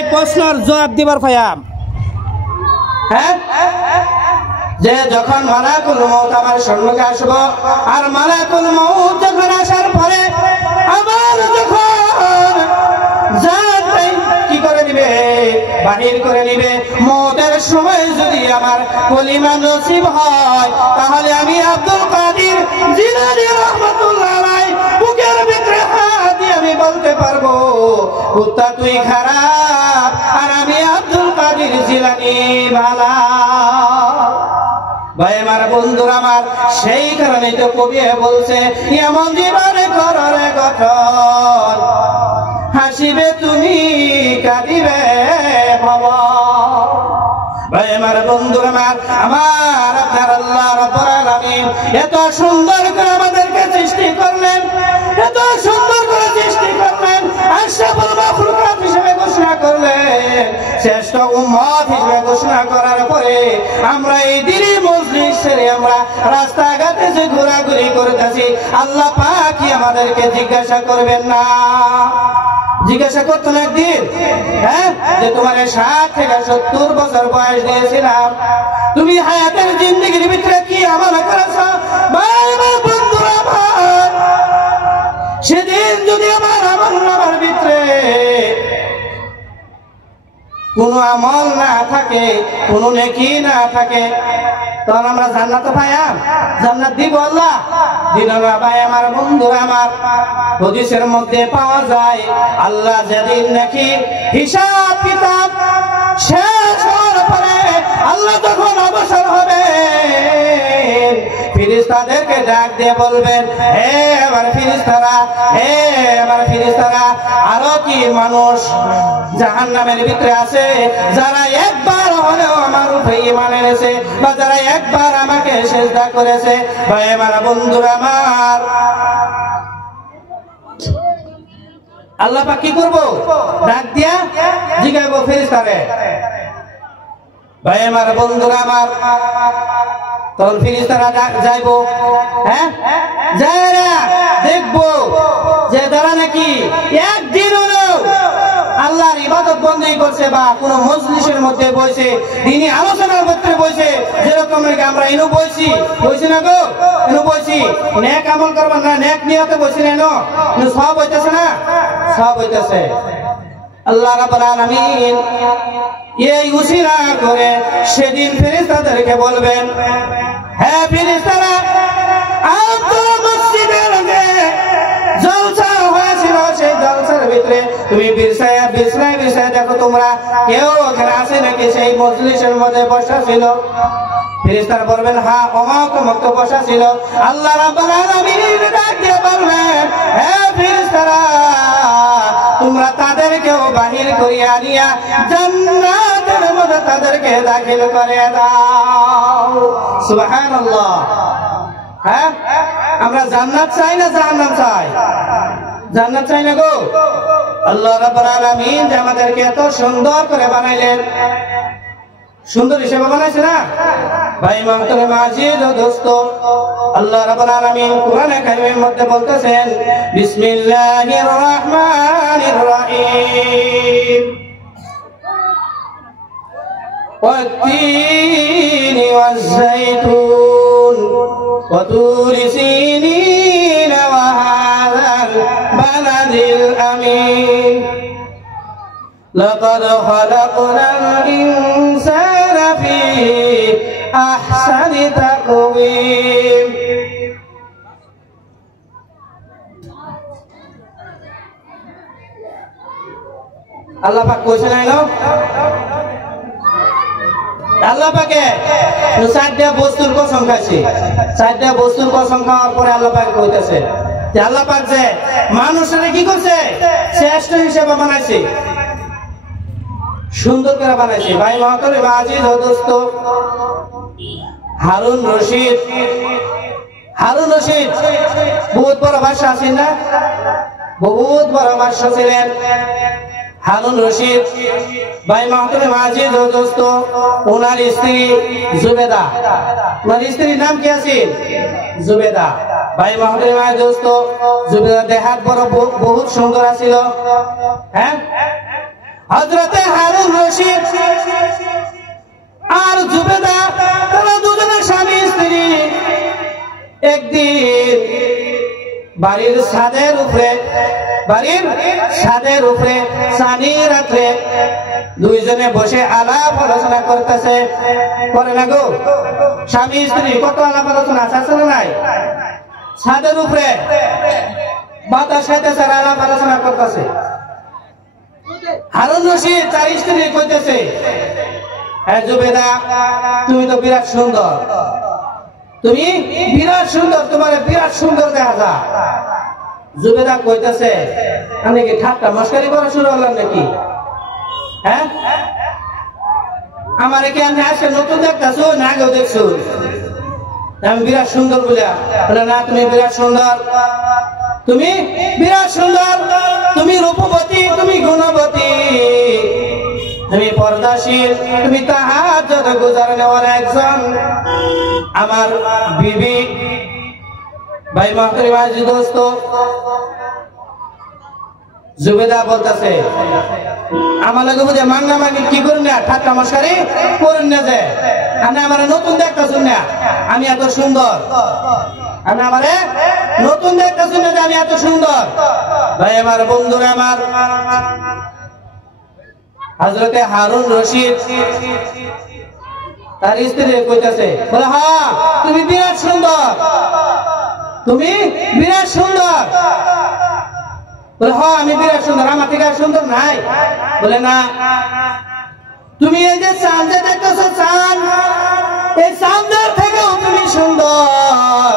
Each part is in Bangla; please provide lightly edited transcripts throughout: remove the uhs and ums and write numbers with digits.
এই প্রশ্নের জবাব দিবার পাইয়াম হ্যাঁ যে যখন মালাকুল মউত আমার সম্মুখে আসবো আর মালাকুল মউত যখন আসার পরে আবার যখন জানটাই কি করে দিবে বাহির করে নিবে মওতের সময় যদি আমার কলিমা নসিব হয় তাহলে আমি আব্দুল কাদের জিলানী রাহমাতুল্লাহ আলাইহি বুকের ভিতরে হাত দিয়ে আমি বলতে পারবো কুত্তা তুই খারাপ আর আমি আব্দুল কাদের জিলানী ভালো ভাই আমার বন্ধুরা আমার সেই কারণে তো কবি বলছে এমন জীবনে কররে গঠন হাসিবে তুমি কাঁদিবে বাবা ভাই আমার বন্ধুরা আমার আপনার আল্লাহ রাব্বুল আলামিন এত সুন্দর করে আমাদেরকে সৃষ্টি করলেন এত সুন্দর করে সৃষ্টি করলেন আশরাফুল মাখলুকাত হিসেবে ঘোষণা করলেন শ্রেষ্ঠ উম্মত হিসেবে ঘোষণা করার পরে আমরা এই দিনই মজলিস ছেড়ে আমরা রাস্তাঘাটে যে ঘোরাঘুরি করতেছি আল্লাহ পাক কি আমাদেরকে জিজ্ঞাসা করবেন না জিজ্ঞাসা করতেন একদিন হ্যাঁ যে তোমার 60 থেকে 70 বছর বয়স দিয়েছিলাম তুমি হায়াতের জিন্দেগির ভিতরে কি আমল করেছো বন্ধুরা আমার সেদিন যদি আমার আমল ভিতরে কোনো আমল না থাকে কোনো নেকি না থাকে তখন আমরা জান্নাত পাইয়াম জান্নাত দিব আল্লাহ দিন না ভাই আমার বন্ধুরা আমার হাদিসের মধ্যে পাওয়া যায় আল্লাহ যেদিন নাকি হিসাব কিতাব শেষ হওয়ার পরে আল্লাহ তখন অবসর হবে ফেরেশতাদেরকে ডাক দিয়ে বলবেন হে আমার ফেরেশতারা আরো কি মানুষ জাহান্নামের ভিতরে আছে যারা একবার হলেও আমার উপরে ঈমান এনেছে বা যারা একবার আমাকে সিজদা করেছে ভাই আমার বন্ধুরা আমার আল্লাহ পাক কি করব ডাক দিয়া জিগাইবো ফেরেশতারে ভাই আমার বন্ধুরা আমার তখন ফেরেশতারা যাইবো হ্যাঁ যারা দেখবো যে তারা নাকি একদিন হলো আল্লাহর ইবাদত বন্দেগী করছে বা কোন মজলিসের মধ্যে বসে দিনী আলোচনার মধ্যে বসে যেরকম নাকি আমরা এনো বসি না গো এনো বসি নেক আমল করবেন না নেক নিয়তে বসি না এনো সব হইতেছে না সব হইতেছে আল্লাহ রাব্বুল আলামিন এই উসিলা করে সেদিন ফেরেশতাদেরকে বলবেন হে ফেরেশতারা আপনারা মসজিদের মধ্যে জলসা হয়েছিল সেই জলসার ভিতরে তুমি বিছানায় দেখো তোমরা কেউ ওখানে আছে নাকি সেই মজলিসের মধ্যে বসা ছিল ফেরেশতারা বলবেন হ্যাঁ অমুক তো বসা ছিল আল্লাহ রাব্বুল আলামিন ডাক দিয়ে বলবেন হে ফেরেশতারা তোমরা তাদেরকেও বাহির করিয়া নিয়া জান্নাতের মধ্যে তাদেরকে দাখিল করে দাও সুবহানাল্লাহ হ্যাঁ আমরা জান্নাত চাই না জাহান্নাম চাই জান্নাত চাই না গো আল্লাহ রাব্বুল আলামিন যে আমাদেরকে এত সুন্দর করে বানাইলেন সুন্দর হিসেবে বানাইছে না ভাই মুহতারাম আজিজ ও দোস্ত আল্লাহ রাব্বুল আলামিন কোরআনে কারীমের মধ্যে বলতেছেন বিসমিল্লাহির রহমানির রহিম والتين والزيتون وطور سينين وهذا البلد الأمين لقد خلقنا الإنسان في أحسن تقويم আল্লাহ পাক কইছেন না আল্লাহ পাকে চারটা বস্তুর কসম খাইছে চারটা বস্তুর কসম খাওয়ার পরে আল্লাহ পাক কইতেছে যে আল্লাহ পাক যে মানুষের কি করছে শ্রেষ্ঠ হিসেবে বানাইছে সুন্দর করে বানাইছে ভাই মুহতারাম আজিজ ও দোস্ত হারুন রশিদ বহুত বড় ভাষা আছেন না বহুত বড় ভাষা ছিলেন হারুন রশিদ ভাই মুহতারাম আজিজ ও দোস্ত ওনার স্ত্রী জুবেদা ওনার স্ত্রীর নাম কি আছে জুবেদা ভাই মুহতারাম আজিজ দোস্ত জুবেদা দেহাত বড় বহুত সুন্দর ছিল হ্যাঁ হযরতে রশিদ আর জুবেদা তারা দুজনে স্বামী স্ত্রী একদিন বাড়ির ছাদের উপরে সানি রাত্রে দুইজনে বসে আলাপ আলোচনা করতেছে। করে না গো, স্বামী স্ত্রী কত আলাপ আলোচনা আছে না নাই? ছাদের উপরে বাতাস খাইতেছে, আলাপ আলোচনা করতেছে। হারুন রশিদ তার স্ত্রী কইতেছে, হ্যাঁ জুবেদা, তুমি তো বিরাট সুন্দর, তুমি বিরাট সুন্দর, তোমার বিরাট সুন্দর দেখা যায়। জুবেদা কইতেছে, আমি কি ঠাট্টা মস্কারি করা শুরু হলাম নাকি? হ্যাঁ, আমার কি আমি আজকে নতুন দেখতেছো না আগেও দেখছো? আমি বিরাট সুন্দর বলে না, তুমি বিরাট সুন্দর, তুমি বিরাট সুন্দর, তুমি রূপবতী, তুমি গুণবতী, তুমি পর্দাশীল, তুমি তাহাজ্জুদ গুজার নেওয়ার একজন আমার বিবি। ভাই মাহতারিম আজি দোস্ত, জুবেদা বলতেছে, আমার লাগে বুঝে মাংনা মাগি কি করুন না, ঠাট্টা মশারি করুন না, যে আমি আমার নতুন দেখতেছুন না আমি এত সুন্দর, আমি আমার নতুন দেখতেছুন না যে আমি এত সুন্দর। ভাই আমার বন্ধুরা, আমার হযরতে হারুন রশিদ তার স্ত্রী কইতাছে, বলে হ্যাঁ তুমি বিরাট সুন্দর, তুমি বিরাট সুন্দর। বলে হ্যাঁ আমি বিরাট সুন্দর, আমার থেকে আর সুন্দর নাই। বলে না, তুমি এই যে চাঁদ যে দেখতেছো, চাঁদ, এই চাঁদের থেকেও তুমি সুন্দর।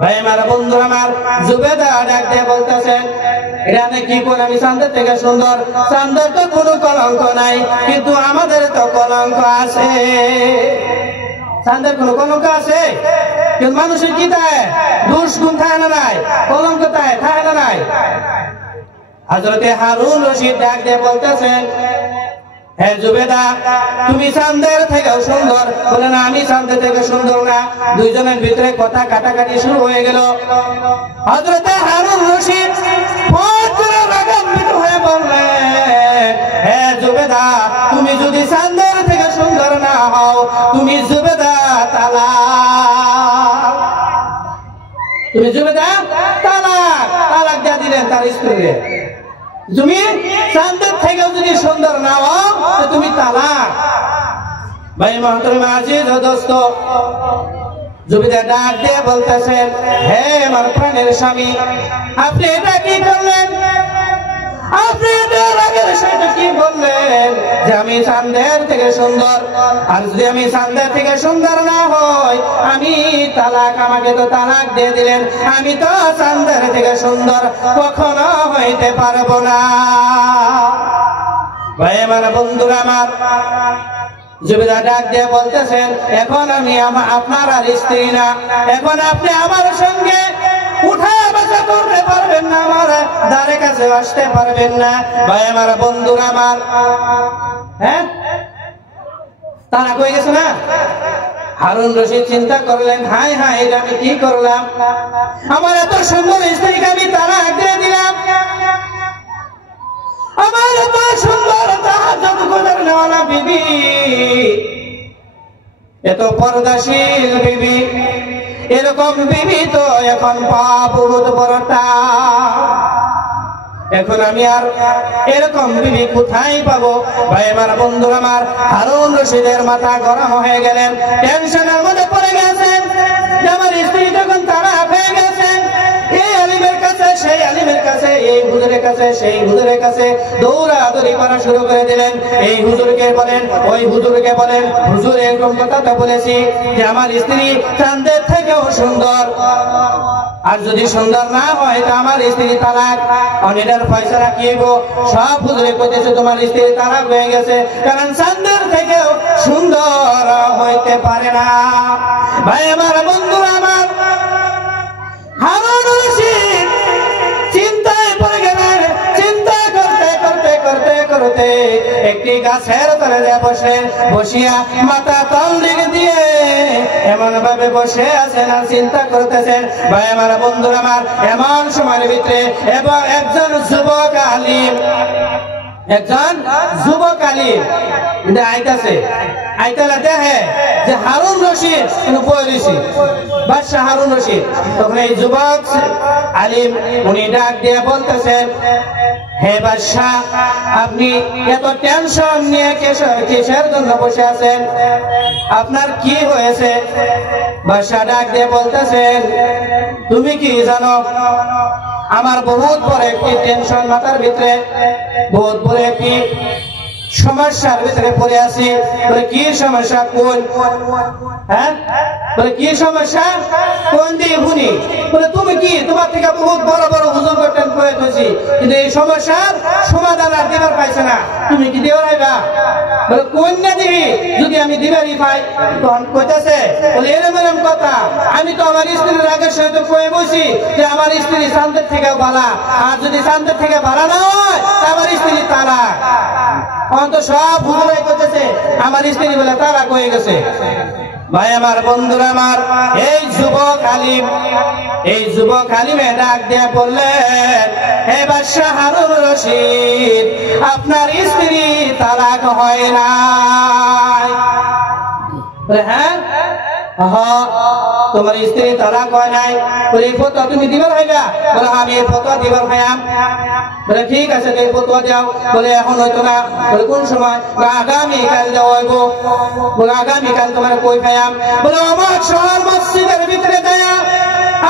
ভাই আমার বন্ধু আমার, জুবেদা ডাক দিয়ে বলতেছেন, এটা কি করে আমি চাঁদের থেকে সুন্দর? চাঁদের তো কোনো কলঙ্ক নাই, কিন্তু আমাদের তো কলঙ্ক আছে। চাঁদের কোনো কলঙ্ক আছে? কিন্তু মানুষের কি থাকে? দোষ গুণ থাকে না নাই? কলঙ্ক থাকে না নাই? হযরতে হারুন রশিদ ডাক দিয়ে বলতেছেন, হ্যাঁ জুবেদা, তুমি চাঁদের থেকেও সুন্দর। বলে না, আমি চাঁদের থেকে সুন্দর না। দুইজনের ভিতরে কথা কাটাকাটি শুরু হয়ে গেল। হযরতে হারুন রশিদ রাগান্বিত হয়ে বললেন, হ্যাঁ জুবেদা, তুমি যদি চাঁদের থেকে সুন্দর না হও, তুমি জুবেদা তালাক, তুমি জুবেদা তালাক দিয়ে দিলেন তার স্ত্রীকে। তুমি চাঁদের থেকেও যদি সুন্দর না হও, তুমি তালাক। ভাই মাহতারিম আজিজ ও দোস্ত, জুবেদা ডাক দিয়ে বলতেছেন, হে আমার প্রাণের স্বামী, আপনি এটা কি করলেন? আপনি এটার আগের সেটা কি বললেন যে আমি চাঁদের থেকে সুন্দর? আর যদি আমি চাঁদের থেকে সুন্দর না হই, আমি তালাক, আমাকে তো তালাক দিয়ে দিলেন। আমি তো চাঁদের থেকে সুন্দর কখনো হইতে পারবো না। ভাই আমার বন্ধুরা আমার, জুবেদা ডাক দিয়ে বলতেছেন, এখন আমি আপনার আর স্ত্রী না, এখন আপনি আমার সঙ্গে উঠা বসা করতে পারবেন না, আমার দ্বারে কাছে আসতে পারবেন না। ভাই আমার বন্ধুরা আমার, হ্যাঁ তারা কই গেছে না? হারুন রশিদ চিন্তা করলেন, হায় হায়, এটা আমি কি করলাম? আমার এত সুন্দর স্ত্রীকে আমি তালাক দিয়ে দিলাম, আমার এত সুন্দর তাহাজ্জুদ গুজার নেওয়ালা বিবি, এত পর্দাশীল বিবি, এরকম বিবি তো এখন পাপ বহুত বড়টা। এখন আমি আর এরকম বিবি কোথায় পাবো? ভাই আমার বন্ধু আমার, হারুন রশিদের মাথা গরম হয়ে গেলেন, টেনশনের মধ্যে পড়ে গেছেন যে আমার স্ত্রী যখন তালাক হয়ে গেছেন, এই আলিমের কাছে সেই আলিমের কাছে, এই হুজুরের কাছে সেই হুজুরের কাছে দৌড়াদৌড়ি করা শুরু করে দিলেন। এই হুজুরকে বলেন, ওই হুজুরকে বলেন, হুজুর এরকম কথাটা বলেছি যে আমার স্ত্রী চাঁদের থেকেও সুন্দর, আর যদি সুন্দর না হয় তো আমার স্ত্রী তালাক। অনেটার ফয়সালা কি হইব? সব হুজুরে কইতেছে তোমার স্ত্রী তালাক হয়ে গেছে, কারণ চাঁদের থেকেও সুন্দর হইতে পারে না। ভাই আমার বন্ধুরা আমার, হারুন রশিদ চিন্তায় পড়ে গেলেন। চিন্তা করতে করতে করতে করতে একটি গাছের তলে বসলেন, বসিয়া মাথা তল দিকে দিয়ে এমন ভাবে বসে আছেন আর চিন্তা করতেছেন। ভাই আমার বন্ধুরা আমার, এমন সময়ের ভিতরে এবং একজন যুবক আলিম, একজন যুবক আলিম আইতাছে, আইতালা দেখে যে হারুন রশিদ বলেছি বাদশাহ হারুন রশিদ। তখন এই যুবক আলিম উনি ডাক দিয়ে বলতেছেন, হে বাদশাহ, আপনি এত টেনশন নিয়ে কিসের জন্য বসে আছেন? আপনার কি হয়েছে? বাদশাহ ডাক দিয়ে বলতেছেন, তুমি কি জানো আমার বহুত বড় একটি টেনশন মাথার ভিতরে, বহুত বড় একটি সমস্যার ভিতরে পড়ে আছি। বলে কি সমস্যা? কোন? হ্যাঁ, বলে কি সমস্যা? কোন দিয়ে শুনি? বলে তুমি কি, তোমার থেকে বহুত বড় বড় হুজুর করতেন করে তুলছি, কিন্তু এই সমস্যার সমাধান আর দিবার পাইছে না, তুমি কি দেওয়া রাইবা? বলে কোন না দিবি? যদি আমি দিবারই পাই। তখন কইতাছে, বলে এরম এরম কথা, আমি তো আমার স্ত্রীর আগের সহিত কয়ে বসি যে আমার স্ত্রী চান্দের থেকে ভাড়া, আর যদি চান্দের থেকে ভাড়া না হয় আমার স্ত্রী তারা। তো সব হুজুরাই করতেছে আমার স্ত্রী বলে তারা কয়ে গেছে। ভাই আমার, বন্ধুরা আমার, এই যুবক আলিমে ডাক দিয়ে বললেন, হে বাদশাহ হারুন রশিদ, আপনার স্ত্রী তালাক হয় না? হ্যাঁ, তোমার স্ত্রী তালাক হয় নাই? বলে এই ফতোয়া তুমি দিবার হইবা? বলে আমি এই ফতোয়া দিবার হইয়াম। বলে ঠিক আছে, এই ফতোয়া দাও। বলে এখন হইতো না। বলে কোন সময়? আগামীকাল দেওয়া হইব। বলে আগামীকাল তোমার কই পাইয়াম? বলে আমার শহর মসজিদের ভিতরে দেয়া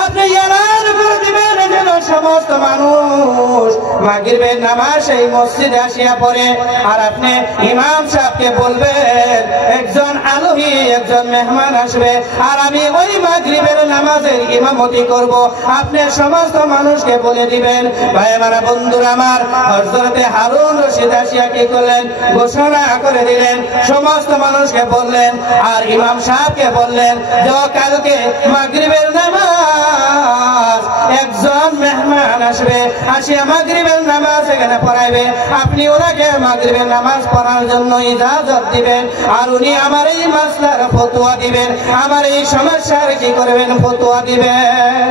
আপনি এলান করে দিবেন যেন সমস্ত মানুষ মাগরিবের নামাজ এই মসজিদে আসিয়া পড়ে, আর আপনি ইমাম সাহেবকে বলবেন একজন আলহী, একজন মেহমান আসবে, আর আমি ওই মাগরিবের নামাজের ইমামতি করব, আপনি সমস্ত মানুষকে বলে দিবেন। ভাই আমার, বন্ধুরা আমার, হযরতে হারুন রশিদ আসিয়া কি করলেন? ঘোষণা করে দিলেন, সমস্ত মানুষকে বললেন, আর ইমাম সাহেবকে বললেন যে কালকে মাগরিবের নামাজ একজন মেহমান আসবে, আসিয়া মাগরিবের নামাজ এখানে পড়াইবে, আপনি ওনাকে মাগরিবের নামাজ পড়ার জন্য ইজাজত দিবেন, আর উনি আমার এই মাসলার ফতোয়া দিবেন, আমার এই সমস্যার কি করবেন? ফতোয়া দিবেন।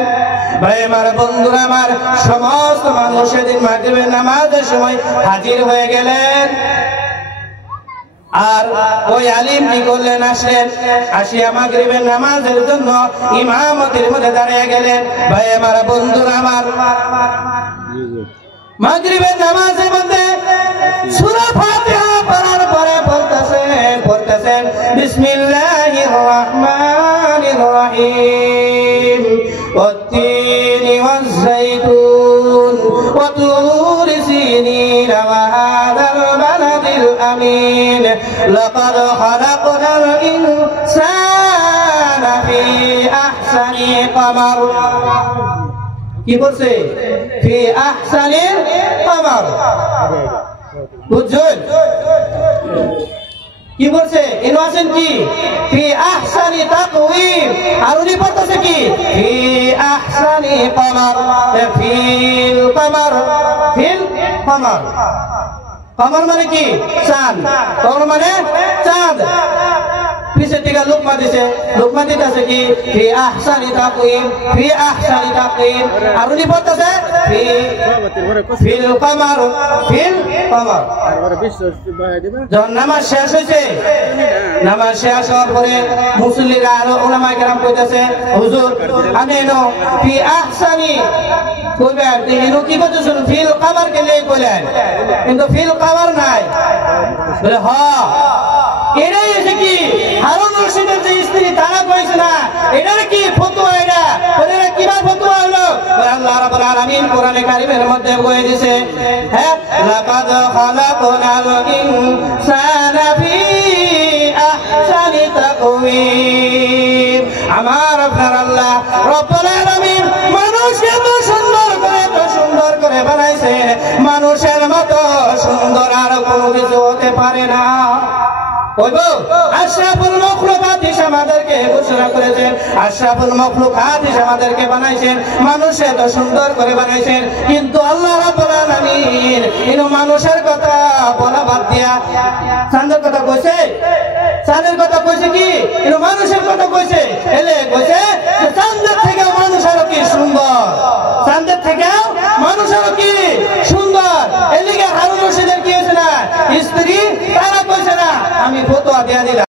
ভাই আমার, বন্ধুরা আমার, সমস্ত মানুষ সেদিন মাগরিবের নামাজের সময় হাজির হয়ে গেলেন। আর ওই আলিম কি করলেন? আসলেন, আসিয়া মাগরিবের নামাজের জন্য ইমামতির মধ্যে দাঁড়িয়ে গেলেন। ভাই আমার, বন্ধুরা আমার, মাগরিবের নামাজের মধ্যে সূরা ফাতিহা পড়ার পরে বলতেছেন বিসমিল্লাহির রহমানির রহিম, ওয়াত-তিনি ওয়াজ-যাইতুন ওয়া তুরি সিনিন ওয়া হাযাল বালাদিল আমিন, লাকাদ খালাকনাল ইনসানা ফি আহসানি কামার। কি বলছে? ফি আহসানিল কামার। বুঝছেন কি বলছে? ইনোভেশন কি? ফি আহসানি তাকওয়িম। আর উনি বলতেছে কি? ফি আহসানি কামার। ফিল কামার, ফিল কামার। কামার মানে কি? চাঁদ। কামার মানে চাঁদ। পিছে থেকে লুকমা দিছে, লুকমা দিতেছে কি? ফি আহসানি তাকওয়িম, ফি আহসানি তাকওয়িম। আর উনি বলতেছে ফিল কামার, ফিল কামার। যখন নামাজ শেষ হয়েছে, নামাজ শেষ হওয়ার পরে মুসল্লিরা আরো উলামায়ে কেরাম কইতেছে, হুজুর আমি এনো ফি আহসানি কইবেন, এনো কি বলতেছেন? ফিল কামার কে লেই কইলেন, কিন্তু ফিল কামার নাই। বলে হ্যাঁ, এটাই এসে কি হারুন রশিদের যে স্ত্রী তালাক হয়েছে না, এটার কি ফতোয়া? এটা ওদের কিভাবে ফতোয়া হলো? আল্লাহ রাব্বুল আলামিন কোরআনে কারীমের মধ্যে বলে দিয়েছে, হ্যাঁ, লাকাদ খালাকনাল ইনসানা ফি আহসানি তাকওয়িম। আমার আপনার আল্লাহ রাব্বুল আলামিন মানুষকে এত সুন্দর করে বানাইছে, মানুষের মতো সুন্দর আর কোনো কিছু হতে পারে না। আশরাফুল মাখলুকাত হিসেবে আমাদেরকে ঘোষণা করেছেন, আশরাফুল মাখলুকাত হিসেবে আমাদেরকে বানাইছেন, মানুষে তো সুন্দর করে বানাইছেন, কিন্তু আল্লাহ রাব্বুল আলামিন ইনো মানুষের কথা বলা বাদ দিয়া চাঁদের কথা কইছে। চাঁদের কথা কইছে কি? ইনো মানুষের কথা কইছে। এলে কইছে যে চাঁদের থেকে মানুষ আরো কি সুন্দর, চাঁদের থেকে মানুষ আরো কি সুন্দর। এদিকে হারুন রশিদের কি হয়েছে না? দিয়া দিলাম।